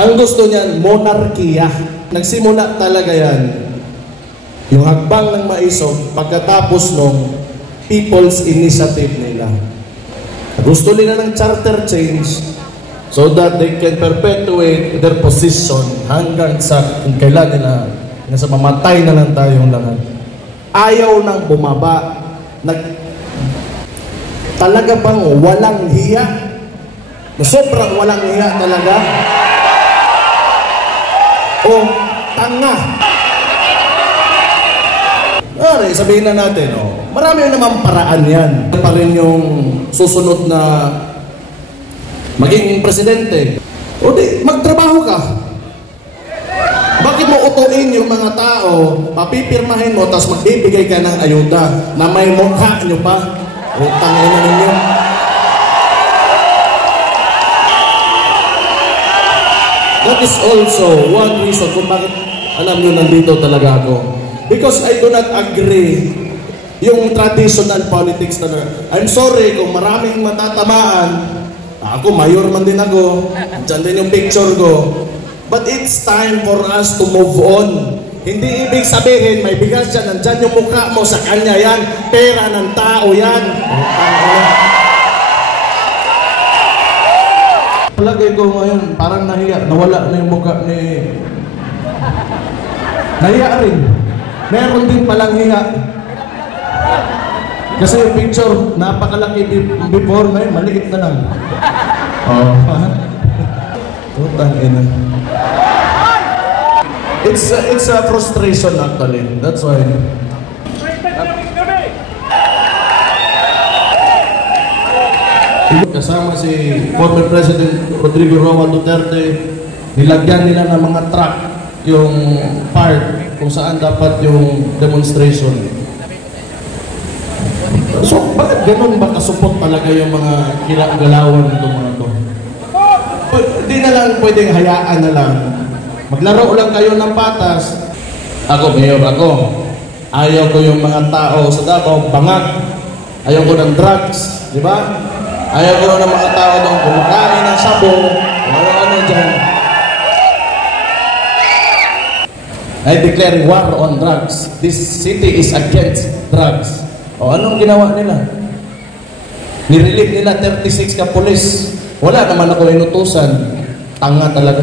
Ang gusto niyan, monarkiya. Nagsimula talaga yan, yung hakbang ng maisog, pagkatapos ng people's initiative nila. Gusto nila ng charter change so that they can perpetuate their position hanggang sa kailan nila, nasa mamatay na lang tayong lahat. Ayaw nang bumaba. Talaga bang walang hiya? Sobrang walang hiya talaga? O tanga? Ari, sabihin na natin, marami naman paraan yan. Pa rin yung susunod na maging presidente. O di, magtrabaho ka. Bakit mo utuin yung mga tao, papipirmahin mo, tapos magbibigay ka ng ayuda na may mukha nyo pa? Utang ina ninyo. That is also one reason kung bakit alam nyo nandito talaga ako. Because I do not agree yung traditional politics talaga. I'm sorry kung maraming matatamaan. Ako, mayor man din ako. Diyan din yung picture ko. But it's time for us to move on. Hindi ibig sabihin, may bigas dyan, nandyan yung mukha mo, sa kanya yan. Pera ng tao yan. Palagay ko ngayon, parang nahiya. Nawala na yung mukha ni... Nahiya rin. Meron din palang hiya. Kasi yung picture, napakalaki before, ngayon, maliit na lang. Utang ina. It's a frustration actually. That's why. Kasama si former President Rodrigo Roa Duterte, nilagyan nila ng mga truck yung part kung saan dapat yung demonstration. So, bakit ganun ba kasupot talaga yung mga galawan ng mga to? Hindi na lang pwedeng hayaan na lang. Maglaro lang kayo ng patas. Ako, mayor ako. Ayaw ko yung mga tao sa Davao, bangag. Ayaw ko ng drugs, di ba? Ayaw ko ng mga tao ng kumakain ng sabo, ano dyan. I declare war on drugs. This city is against drugs. O anong ginawa nila? Nirelieve nila 36 ka pulis. Wala naman ako inutusan. Tanga talaga.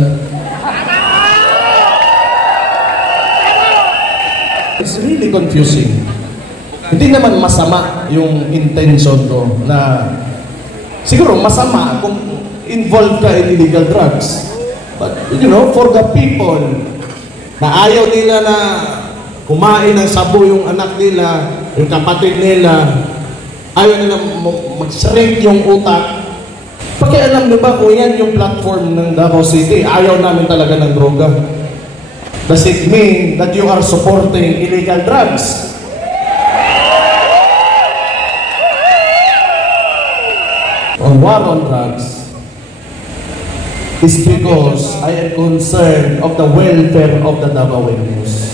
It's really confusing. Hindi naman masama yung intention ko na siguro masama kung involved ka in illegal drugs. But you know, for the people na ayaw nila na kumain ng sabo yung anak nila, yung kapatid nila, ayaw nila mag-shrink yung utak. Pakialam nyo ba kung yan yung platform ng Davao City? Ayaw namin talaga ng droga. Does it mean that you are supporting illegal drugs? On war on drugs is because I am concerned of the welfare of the Davaoenos.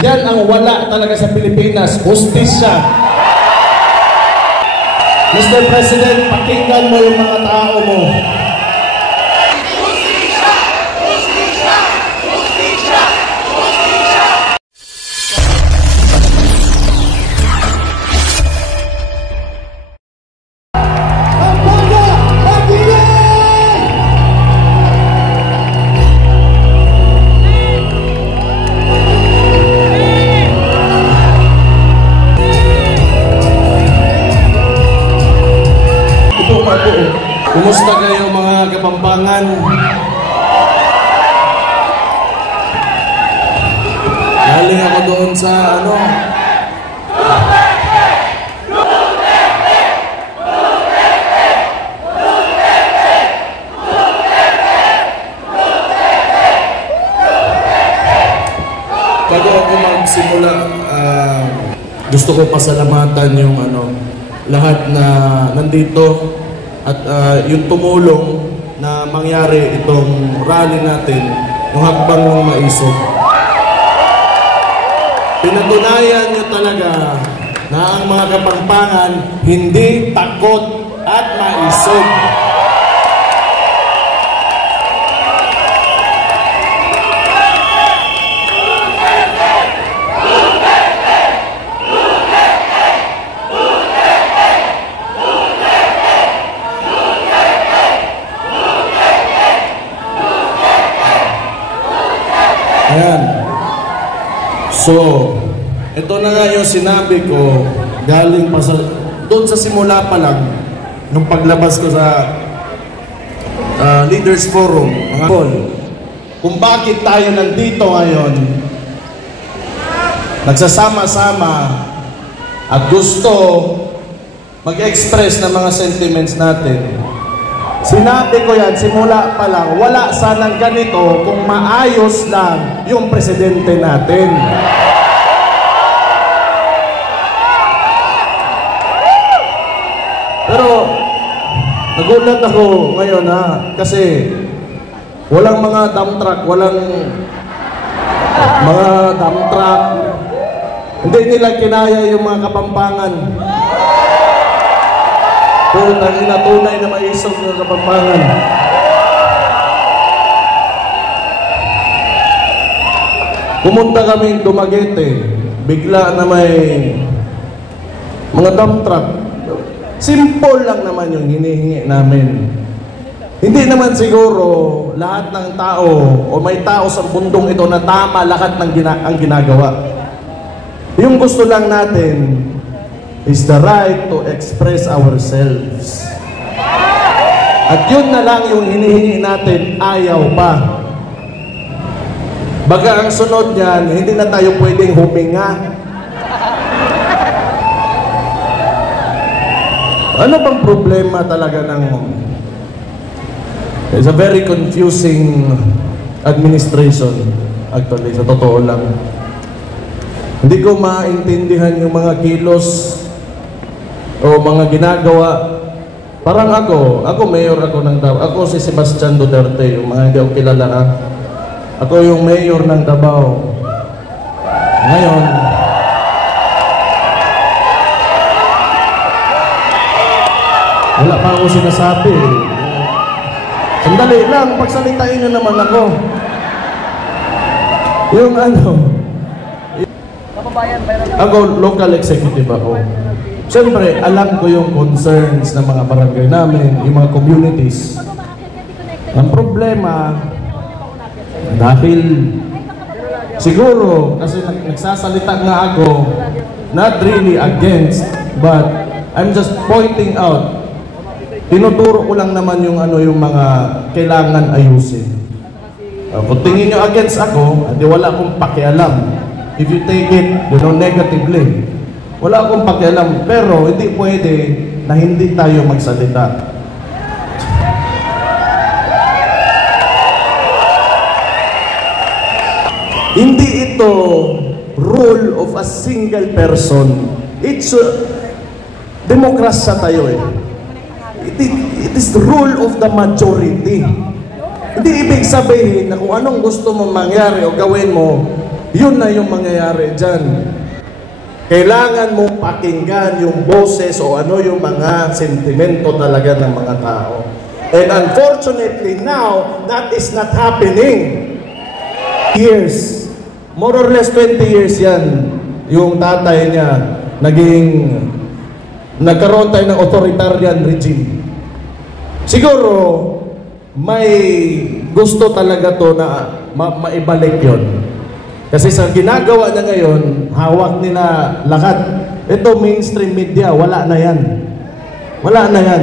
Yan ang wala talaga sa Pilipinas, hustisya. Mr. President, pakinggan mo yung mga tao mo. Hustisya! Hustisya! Hustisya! Hustisya! Pampanga! Pagdiyan! Kumusta kayo mga Kapampangan? Galing ako doon sa bago ako magsimula, gusto ko pasalamatan yung lahat na nandito at yung tumulong na mangyari itong rally natin, yung hakbang ng maisog. Pinatunayan nyo talaga na ang mga Kapampangan hindi takot at maisog. Ayan. So, ito na nga yung sinabi ko galing pa sa, doon sa simula pa lang nung paglabas ko sa Leaders Forum, mga tol, kung bakit tayo nandito ngayon nagsasama-sama at gusto mag-express ng mga sentiments natin. Sinabi ko yan, simula pa lang, wala sanang ganito kung maayos lang yung presidente natin. Pero, nagulat ako ngayon kasi walang mga dump truck, hindi nila kinaya yung mga Kapampangan. Putang ina, tunay na maisog ng Kapampangan. Pumunta kami Dumaguete, bigla na may mga dump truck. Simple lang naman yung hinihingi namin. Hindi naman siguro lahat ng tao o may tao sa bundong ito na tama lahat ng ang ginagawa. Yung gusto lang natin is the right to express ourselves. At yun na lang yung hinihingi natin, ayaw pa. Baga ang sunod niyan, hindi na tayo pwedeng huminga. Ano bang problema talaga ng... It's a very confusing administration, actually, sa totoo lang. Hindi ko maintindihan yung mga kilos o mga ginagawa. Parang ako mayor ako ng Davao. Ako si Sebastian Duterte, yung mga hindi ako kilala. Ako yung mayor ng Davao. Ngayon, wala pa ako sinasabi. Sandali lang, pagsalitain nyo naman ako. Yung ako local executive ako. Siyempre, alam ko yung concerns ng mga barangay namin, yung mga communities. Ang problema, dahil siguro, kasi nagsasalita nga ako, not really against, but I'm just pointing out, tinuturo ko lang naman yung yung mga kailangan ayusin. Kung tingin nyo against ako, hindi wala akong pakialam. If you take it, negatively, wala akong pakialam, pero hindi pwede na hindi tayo magsalita. Hindi ito rule of a single person. It's demokrasya tayo eh. It is the rule of the majority. Hindi ibig sabihin na kung anong gusto mong mangyari o gawin mo, yun na yung mangyayari dyan. Kailangan mong pakinggan yung boses o yung mga sentimento talaga ng mga tao. And unfortunately now, that is not happening. Years, more or less 20 years yan, yung tatay niya, nagkaroon tayo ng authoritarian regime. Siguro, may gusto talaga to na maibalik yon. Kasi sa ginagawa niya ngayon, hawak nila lahat. Ito mainstream media, wala na yan. Wala na yan.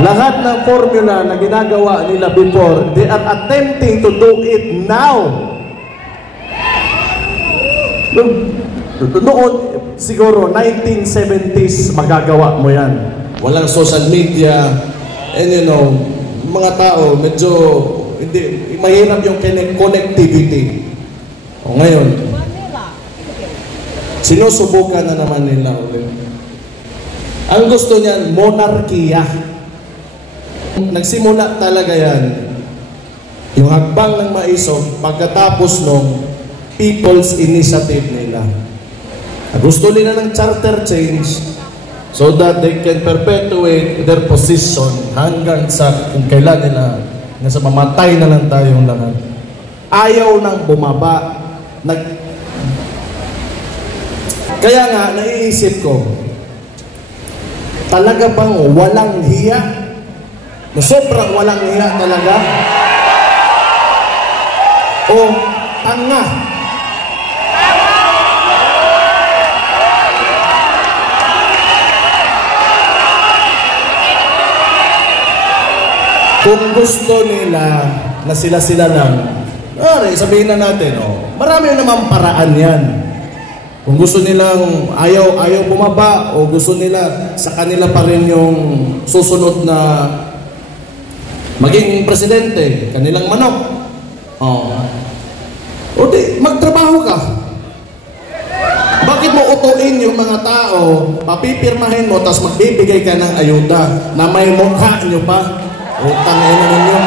Lahat ng formula na ginagawa nila before, they are attempting to do it now. Noon, siguro 1970s magagawa mo yan. Walang social media, and mga tao medyo hindi mahirap yung connectivity. O ngayon, sinusubukan na naman nila ulit. Ang gusto niyan, monarkiya. nagsimula talaga yan, yung hakbang ng maisog, pagkatapos nung people's initiative nila. Gusto nila ng charter change so that they can perpetuate their position hanggang sa kung kailan nila nasa mamatay na lang tayong lahat. Ayaw nang bumaba. Kaya nga, naiisip ko, talaga bang walang hiya? Na sobrang walang hiya talaga? O tanga? Kung gusto nila na sila-sila lang, sabihin na natin, marami namang paraan yan. Kung gusto nilang ayaw bumaba o gusto nila sa kanila pa rin yung susunod na maging presidente, kanilang manok. O di, magtrabaho ka. Bakit mo utuin yung mga tao, papipirmahin mo, tapos magbibigay ka ng ayuda na may mukha nyo pa? Utang ina ninyo.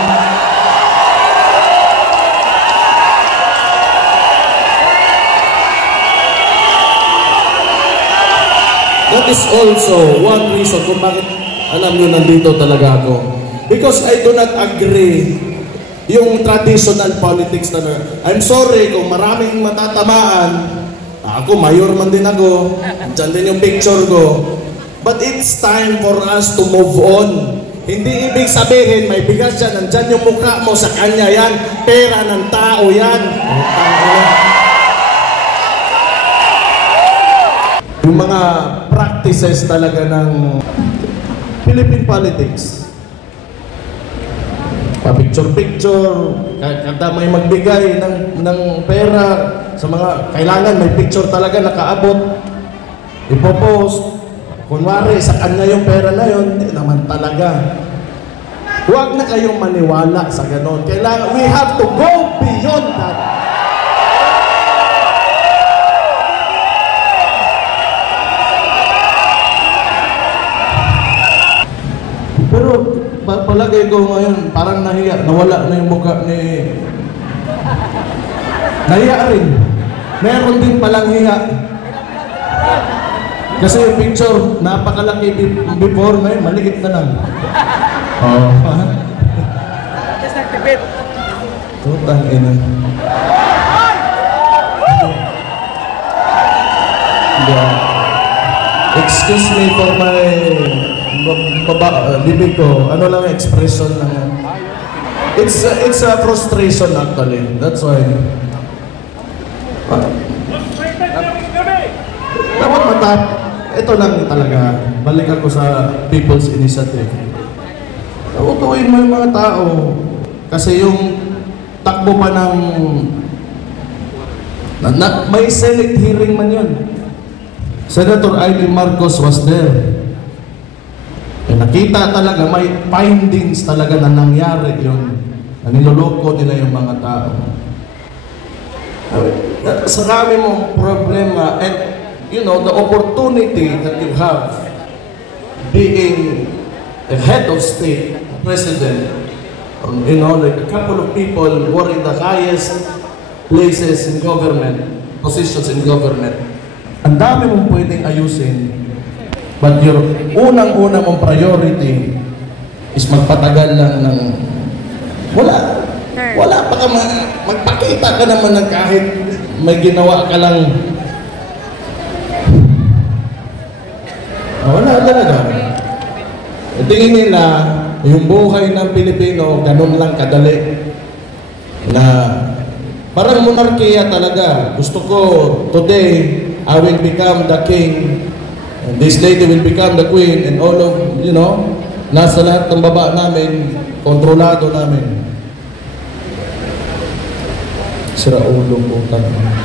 That is also one reason kung bakit alam nyo nandito talaga ako. Because I do not agree yung traditional politics na I'm sorry kung maraming matatamaan. Ako, mayor man din ako. Diyan din yung picture ko. But it's time for us to move on. Hindi ibig sabihin, may bigas yan, nandyan yung mukha mo, sa kanya yan, pera ng tao yan. Yung mga practices talaga ng Philippine politics. Pa-picture-picture, kada may magbigay ng pera sa mga kailangan, may picture talaga nakaabot. Ipopost. Kunwari, sa kanya yung pera na yun, hindi naman talaga. Huwag na kayong maniwala sa ganon. Kailangan, we have to go beyond that. Pero, palagay ko ngayon, parang nahiya, nawala na yung mukha ni... Nahiya rin. Meron din palang hiya. Kasi yung picture, napakalaki before, ngayon, maliit na lang. Just activate. Tutang ina. Excuse me for my bibig ko. Ano lang yung expression lang yan. It's a frustration actually. That's why. Dapat matap. Ito lang talaga. Balik ako sa People's Initiative. Utuin mo yung mga tao. Kasi yung takbo pa ng... may Senate hearing man yun. Senator Amy Marcos was there. Nakita talaga, may findings talaga na nangyari yun. Na niloloko nila yung mga tao. Sarami mong problema and you know, the opportunity that you have being the head of state, president, you know, like a couple of people who are in the highest places in government, positions in government. Ang dami mong pwedeng ayusin, but your unang-una mong priority is magpatagal lang ng wala pa ka magpakita ka naman ng kahit may ginawa ka lang. Wala talaga. Tingin nila, yung buhay ng Pilipino, ganun lang kadali. Na parang monarkiya talaga. Gusto ko, today, I will become the king. And this lady will become the queen. And all of, you know, nasa lahat ng baba namin, kontrolado namin. Sira ulo po talaga.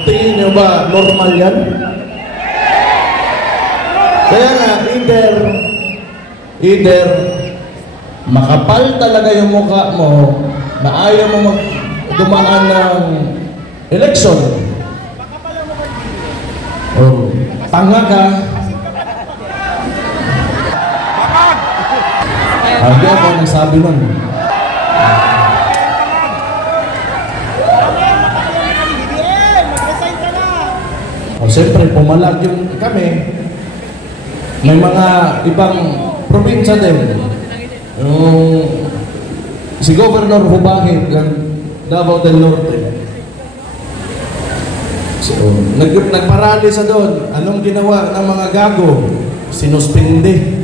Tingin nyo ba normal yan? Kaya nga, either makapal talaga yung mukha mo na ayaw mo dumaan ng election or tanga ka. Hindi ako nagsabi nun. Siyempre, pumalag yung kami. May mga ibang probinsya din. Yung si Governor Hubahid ng Davao del Norte. So, nagparali sa doon. Anong ginawa ng mga gago? Sinuspindi.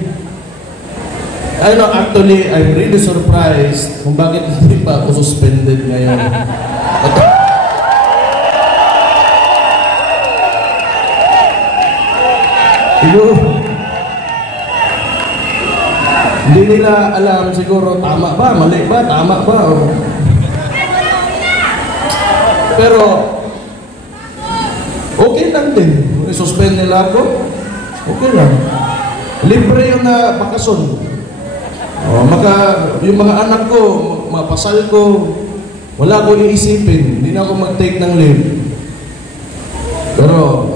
Actually, I'm really surprised kung bakit hindi pa ako suspended ngayon. Siguro, hindi nila alam siguro tama ba, mali ba, tama ba. Pero, okay lang din. I-suspend nila ako, okay lang. Libre yung na bakasyon. Yung mga anak ko, mapasal ko, wala ko iisipin. Hindi na ako mag-take ng leave. Pero,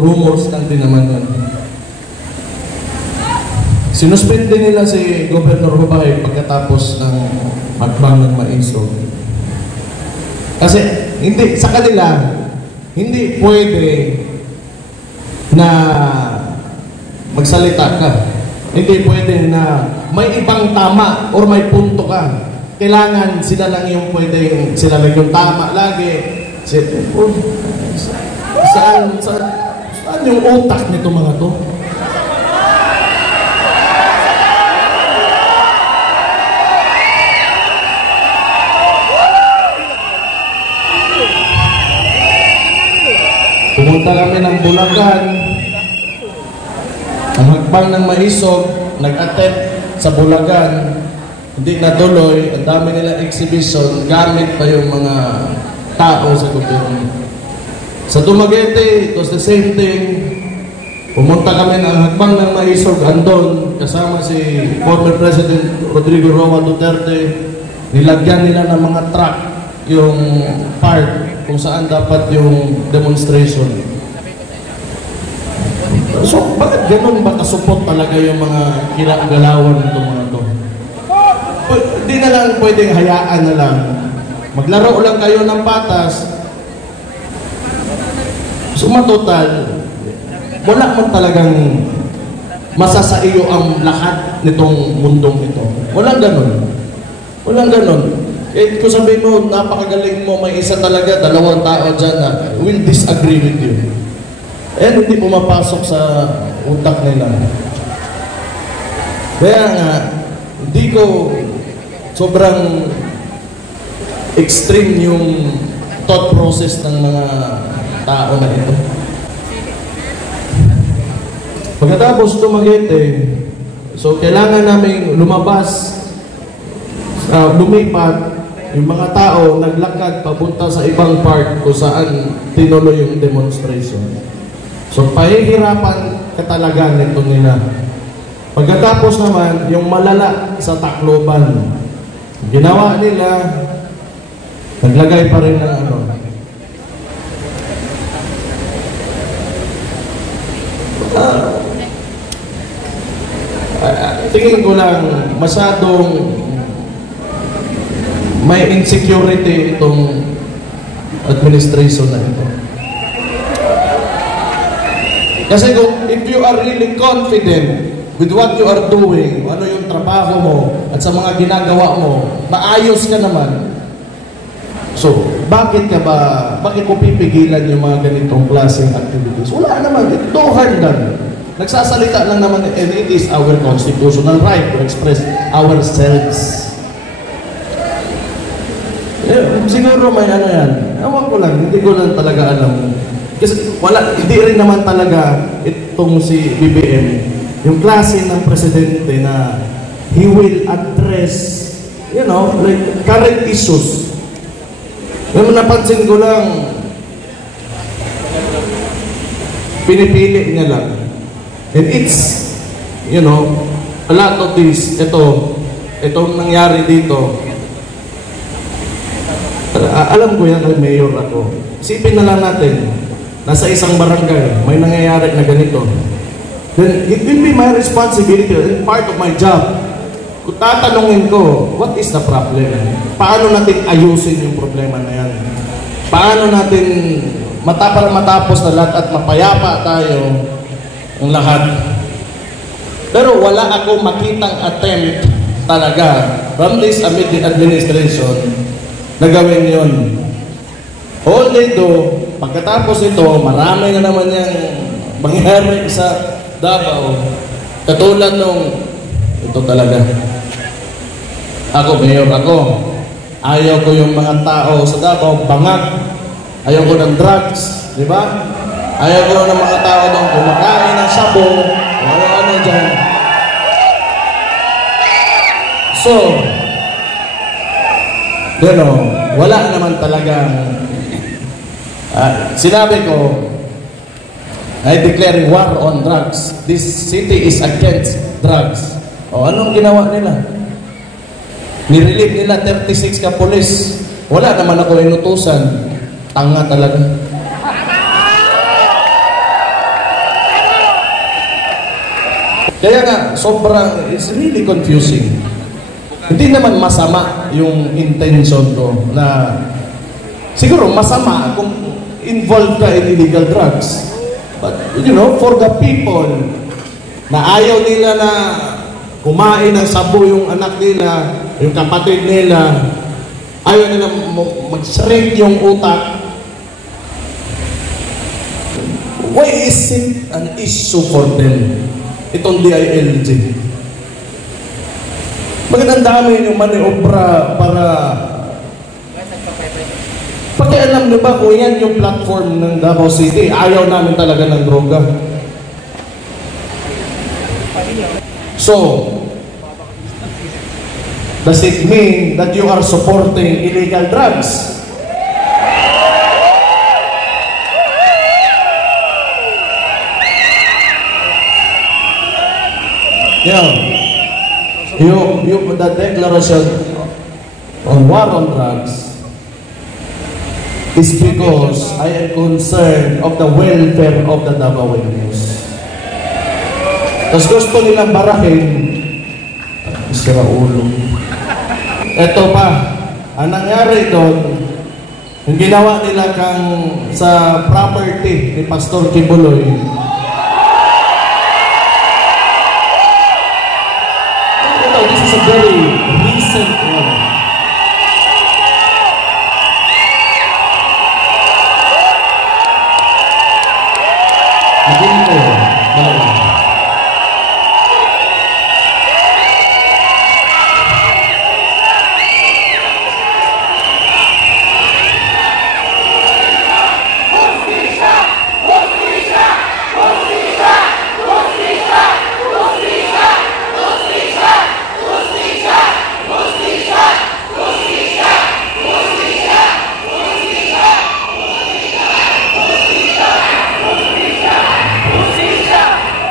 rumors lang din naman yun. Sinuspende nila si Governor Hubay pagkatapos ng magbang ng maiso. Kasi, hindi, sa kanila, hindi pwede na magsalita ka. Hindi pwede na may ibang tama or may punto ka. Kailangan sila lang yung pwede, sila lang yung tama lagi. Saan yung utak nito mga to? Pumunta kami ng Bulacan, ang hakbang ng maisog, nag-attempt sa Bulacan, hindi natuloy, ang dami nila exhibition, gamit pa yung mga tao sa gobyerno. Sa Dumaguete, it was the same thing. Pumunta kami ng hakbang ng maisog, andon, kasama si former President Rodrigo Roa Duterte, nilagyan nila ng mga truck yung part kung saan dapat yung demonstration. So, bakit ganun ba kasupot talaga yung mga kinagalawan ng mga to? Hindi na lang pwedeng hayaan na lang. Maglaro lang kayo ng patas. Sumatotal, wala man talagang masasaiyo ang lahat nitong mundong ito. Walang ganun. Walang ganun. Eh, kung sabihin mo, napakagaling mo, may isa talaga, dalawang tao dyan na will disagree with you. Eh, hindi pumapasok sa utak nila. Kaya nga, hindi ko sobrang extreme yung thought process ng mga tao na ito. Pagkatapos Dumaguete, so kailangan namin lumabas, lumipat. Yung mga tao naglakad papunta sa ibang part kung saan tinuloy yung demonstration. So pahihirapan ka talaga nito nila. Pagkatapos naman, yung malala sa Tacloban, ginawa nila, naglagay pa rin ng tingin ko lang masyadong may insecurity itong administration na ito. Kasi kung if you are really confident with what you are doing, ano yung trabaho mo at sa mga ginagawa mo, maayos ka naman. So, bakit mo pipigilan yung mga ganitong klaseng activities? Wala naman, ito handan. Nagsasalita lang naman, and it is our constitutional right to express ourselves. Siguro may yan. Ewan ko lang, hindi ko lang talaga alam. Kasi hindi rin naman talaga itong si BBM, yung klase ng presidente na he will address, like current issues. Yung napansin ko lang, pinipili niya lang. And it's, a lot of this, itong nangyari dito, alam ko yan, mayor ako. Isipin na lang natin, nasa isang barangay, may nangyayari na ganito, then it will be my responsibility and part of my job. Kung tatanungin ko, what is the problem? Paano natin ayusin yung problema na yan? Paano natin para matapos na lahat at mapayapa tayo ang lahat? Pero wala akong makitang attempt talaga from this administration na gawin yun. Although, pagkatapos ito, marami na naman yung mangyari sa Davao. Katulad nung, ito talaga. Ako, mayor ako. Ayaw ko yung mga tao sa Davao, bangag. Ayaw ko ng drugs, di ba? Ayaw ko ng mga tao doon kumakain ng sabo, ano dyan. So, wala naman talagang sinabi ko, I declare war on drugs. This city is against drugs. O anong ginawa nila? Nirelieve nila 36 ka polis. Wala naman ako inutusan. Tanga talaga. Kaya nga, it's really confusing. Hindi naman masama yung intention ko na siguro masama kung involved ka in illegal drugs. But, for the people na ayaw nila na kumain ng sabo yung anak nila, yung kapatid nila, ayaw nila mag-shrink yung utak, why is it an issue for them? Itong DILG. Bakit ang dami yung maniobra para pakialam nyo ba kung yan yung platform ng Davao City? Ayaw namin talaga ng droga. So, does it mean that you are supporting illegal drugs? The declaration on war on drugs is because I am concerned of the welfare of the Davaoenos. Tapos gusto nilang barahin, isira ulo. Ito pa, ang nangyari doon, yung ginawa nila sa property ni Pastor Kibuloy, this is a very recent one. Maging ko, dalawa.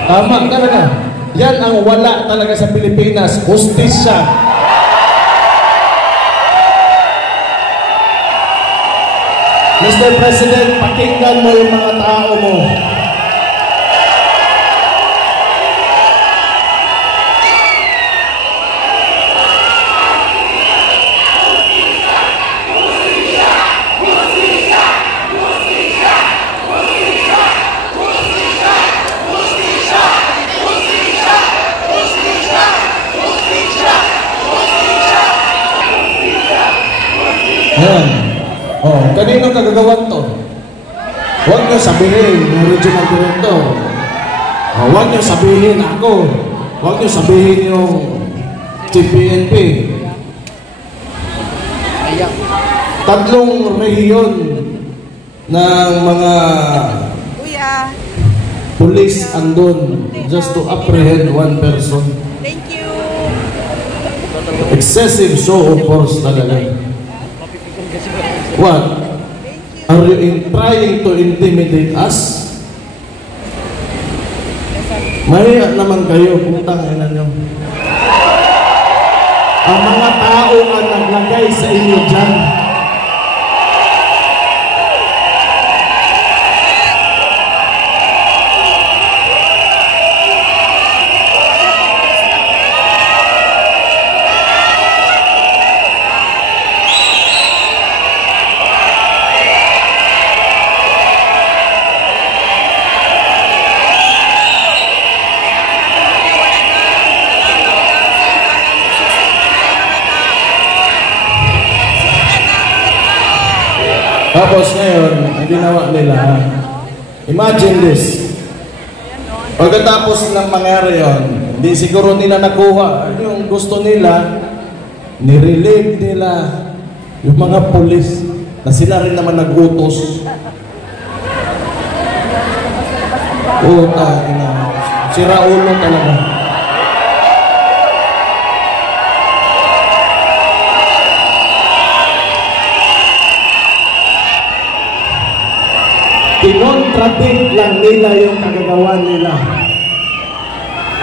Tama talaga. Yan ang wala talaga sa Pilipinas. Hustisya. Mr. President, pakinggan mo yung mga tao mo. Kanino kagagawan to? Huwag niyo sabihin ng regional director. Huwag niyo sabihin ako. Huwag niyo sabihin yung PNP. Tatlong rehiyon ng mga police andun just to apprehend one person. Thank you. Excessive show of force talaga. What? Are you trying to intimidate us? Mahiya naman kayo, putang ina nyo. Ang mga tao ang naglagay sa inyo dyan. Tapos ngayon, ang ginawa nila, imagine this. Pagkatapos ng mangyari yun, hindi siguro nila nakuha yung gusto nila, nirelieve nila yung mga pulis na sila rin naman nag-utos. Puta, sira ulo talaga. Kinontradict lang nila yung kagagawa nila.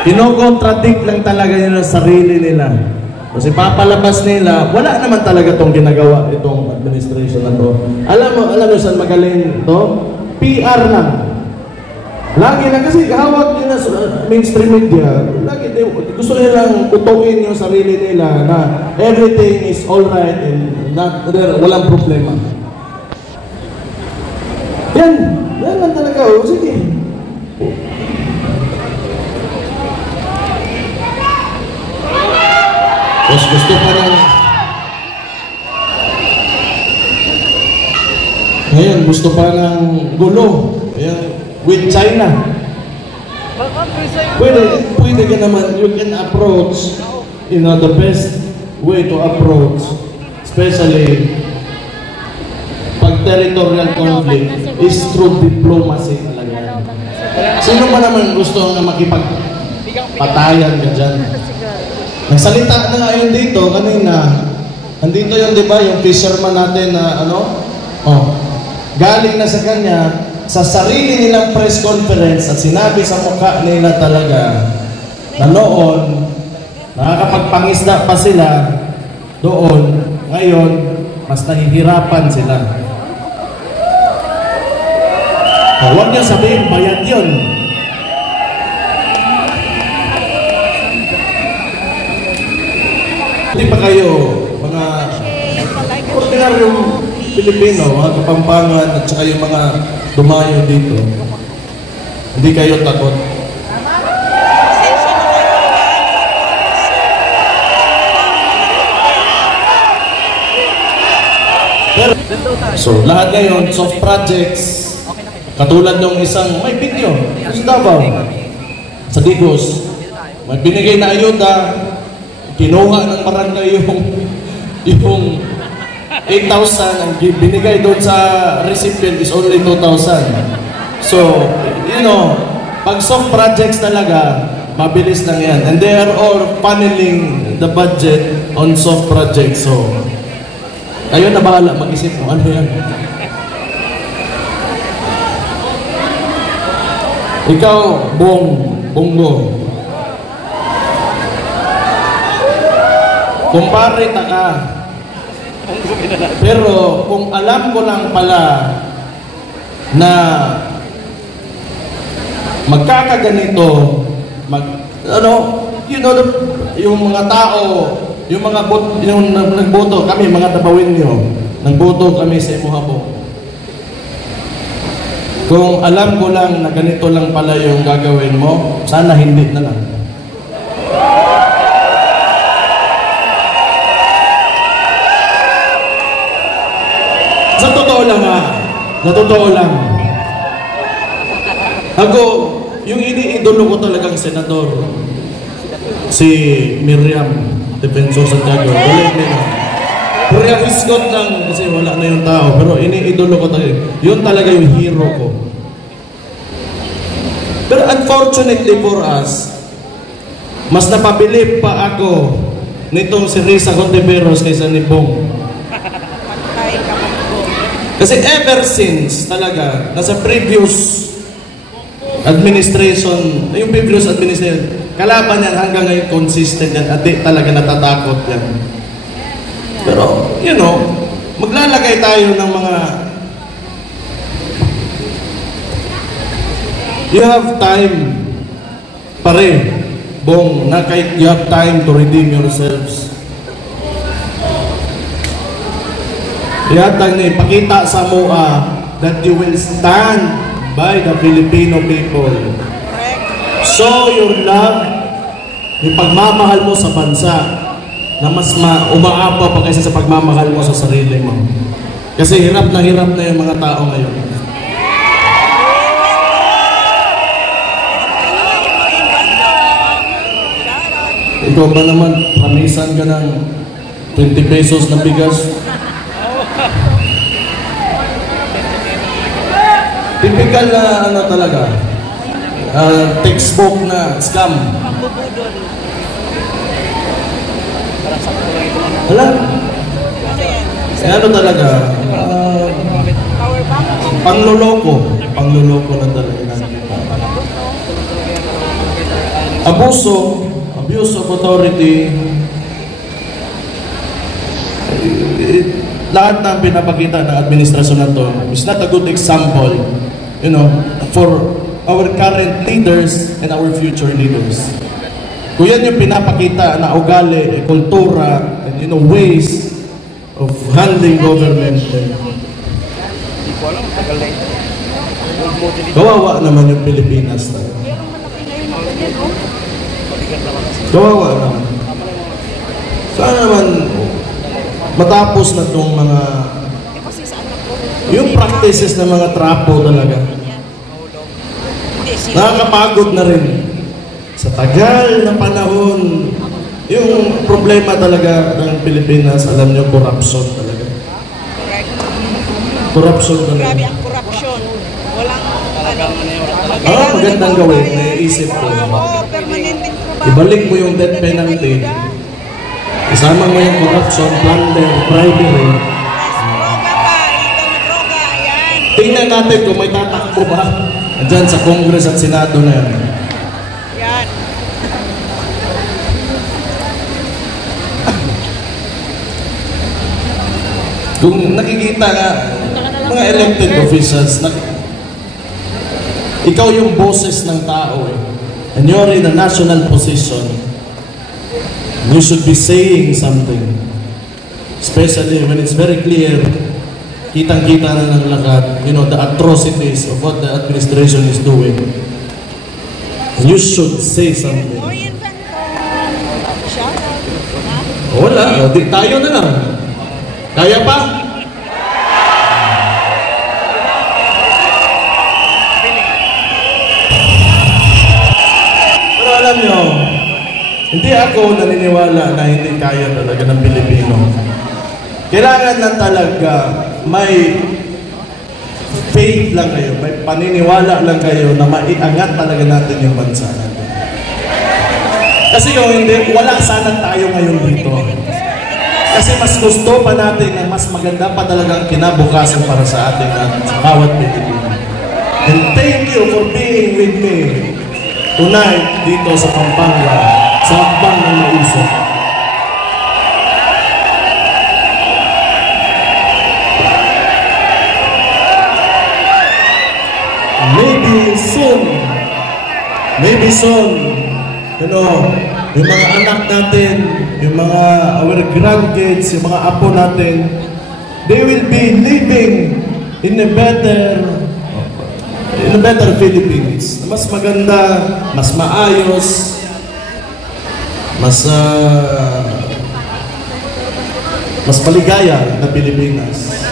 Kinokontradict lang talaga nila sarili nila. Kasi papalabas nila, wala naman talaga itong ginagawa itong administration na to. Alam mo saan magaling to? PR lang. Lagi na kasi hawak nila sa mainstream media. Lagi gusto nilang utuin yung sarili nila na everything is alright and walang problema. Yan lang talaga. O, sige. Tapos gusto pa ng... Ngayon, gusto pa ng gulo. Ayan, with China. Pwede ka naman, you can approach, the best way to approach, especially territorial conflict is through diplomacy talaga. Sino ba naman gusto na makipagpatayan ka dyan? Nagsalita na nga yun dito kanina. Andito yung, di ba, yung fisherman natin na galing na sa kanya sa sarili nilang press conference at sinabi sa mukha nila talaga na noon nakakapagpangisda pa sila doon. Ngayon, mas nahihirapan sila. Huwag niyo sabihin, bayad yun. Hindi pa kayo, mga ordinaryong Pilipino, mga Kapampangan, at saka yung mga dumayo dito, hindi kayo takot. So, lahat ngayon, soft projects, katulad ng isang, may video, sa Davao, sa Digos, may binigay na ayuda, kinuha ng barangay yung 8,000, ang binigay doon sa recipient is only 2,000. So, pag soft projects talaga, mabilis lang yan. And they are all funneling the budget on soft projects. So, kayo na bahala mag-isip mo, ano yan? Ikaw, Bongo. Kumpare ta ka. Pero kung alam ko lang pala na magkakaganito, yung mga tao, yung nagboto kami, mga tabawin nyo, nagboto kami sa Imuhabo. Kung alam ko lang na ganito lang pala yung gagawin mo, sana hindi na lang. Sa totoo lang. Ako, yung iniidolo ko talagang senador, si Miriam Defensor Santiago. Pura hiskot lang kasi wala na yung tao. Pero iniidolo ko talaga. Yun talaga yung hero ko. Pero unfortunately for us, mas napabilib pa ako nitong si Risa Contiveros kaysa ni Bong. Kasi ever since talaga, nasa previous administration, kalaban yan hanggang ngayon consistent yan at di talaga natatakot yan. Pero, maglalagay tayo ng mga... You have time, pare, Bong, you have time to redeem yourselves. Ipakita sa MOA that you will stand by the Filipino people. Show your love, yung pagmamahal mo sa bansa na mas umaapaw pa kaysa sa pagmamahal mo sa sarili mo. Kasi hirap na yung mga tao ngayon. Ikaw ba naman, pamisan ka ng 20 pesos na bigas? Typical na ano talaga, textbook na scam. Wala. Ano talaga, pangloloko na talaga. Abuse of authority, lahat ng pinapakita ng administrasyon na to is not a good example, you know, for our current leaders and our future leaders. Kung yan yung pinapakita na ugali, kultura, and you know, ways of handling government, kawawa naman yung Pilipinas. Kawawa naman. Sana naman matapos na itong mga yung practices ng mga trapo talaga. Nakakapagod na rin. Sa tagal na panahon, yung problema talaga ng Pilipinas, alam nyo, corruption talaga. Corruption talaga. Grabe ang corruption. Walang magandang gawin, naiisip ko. Ibalik mo yung death penalty. Isama mo yung corruption, plunder, bribery. Tingnan natin kung may tatakbo ba dyan sa Congress at Senado na yan. Yan. Kung nakikita nga, mga elected officials, ikaw yung boses ng tao and you're in a national position, you should be saying something. Especially when it's very clear, kitang-kita na ng lahat, you know, the atrocities of what the administration is doing. You should say something. Wala, di tayo na lang. Kaya pa? Pero alam nyo, hindi ako naniniwala na hindi kaya talaga ng Pilipino. Kailangan na talaga may faith lang kayo, may paniniwala lang kayo na maiangat talaga natin yung bansa natin. Kasi kung hindi, wala sana tayo ngayon dito. Kasi mas gusto pa natin na mas maganda pa talagang kinabukasan para sa ating at sa bawat Pilipino. And thank you for being with me tonight dito sa Pampanga, sa Akbang ng Maisip. Maybe soon, you know, yung mga anak natin, yung mga our grandkids, yung mga apo natin, they will be living in a better Philippines. Mas maganda, mas maayos, mas maligaya na Pilipinas.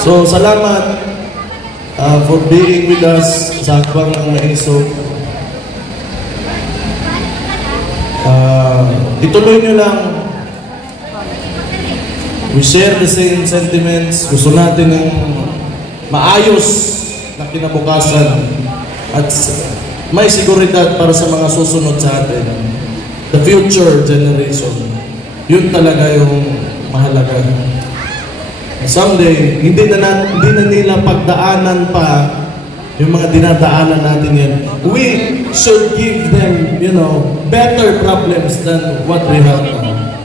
So, salamat for being with us sa Akbang ng Maisog. Ituloy nyo lang. We share the same sentiments. Gusto natin ng maayos na kinabukasan at may seguridad para sa mga susunod sa atin. The future generation. Yun talaga yung mahalaga. Someday, hindi na nila pagdaanan pa yung mga dinadaanan natin yan. We should give them, you know, better problems than what we have now.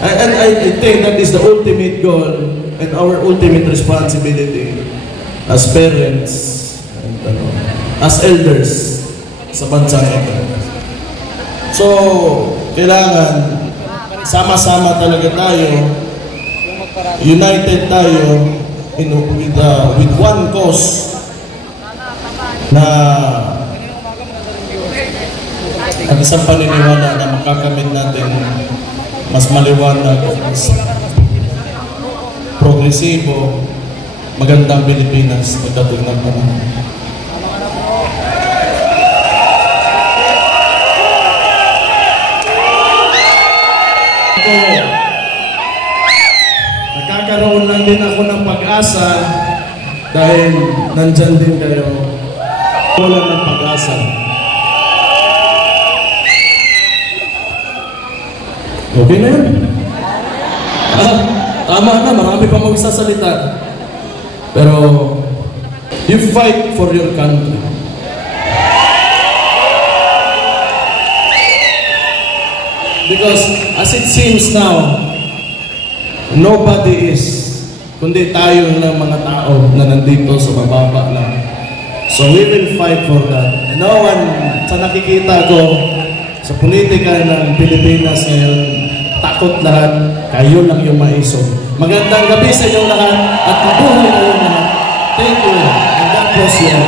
And I think that is the ultimate goal and our ultimate responsibility as parents and as elders sa bansang ito. So, kailangan sama-sama talaga tayo, united tayo with one cause na ang isang paniniwala na makakamit natin mas maliwanag, progresibo, magandang Pilipinas pagdating ng panahon. Nagkakaroon lang din ako ng pag-asa dahil nandyan din kayo. Wala ng pag-asa. Okay na yun? Tama na, marami pa magsasalita. Pero, you fight for your country. Because, as it seems now, nobody is, kundi tayo ng mga tao na nandito sa mababa lang. So we will fight for that. And no one, sa nakikita ko, sa politika ng Pilipinas ngayon, takot lahat, kayo lang yung maisog. Magandang gabi sa inyo lahat, at mabuhay kayo lahat. Thank you, and God bless you.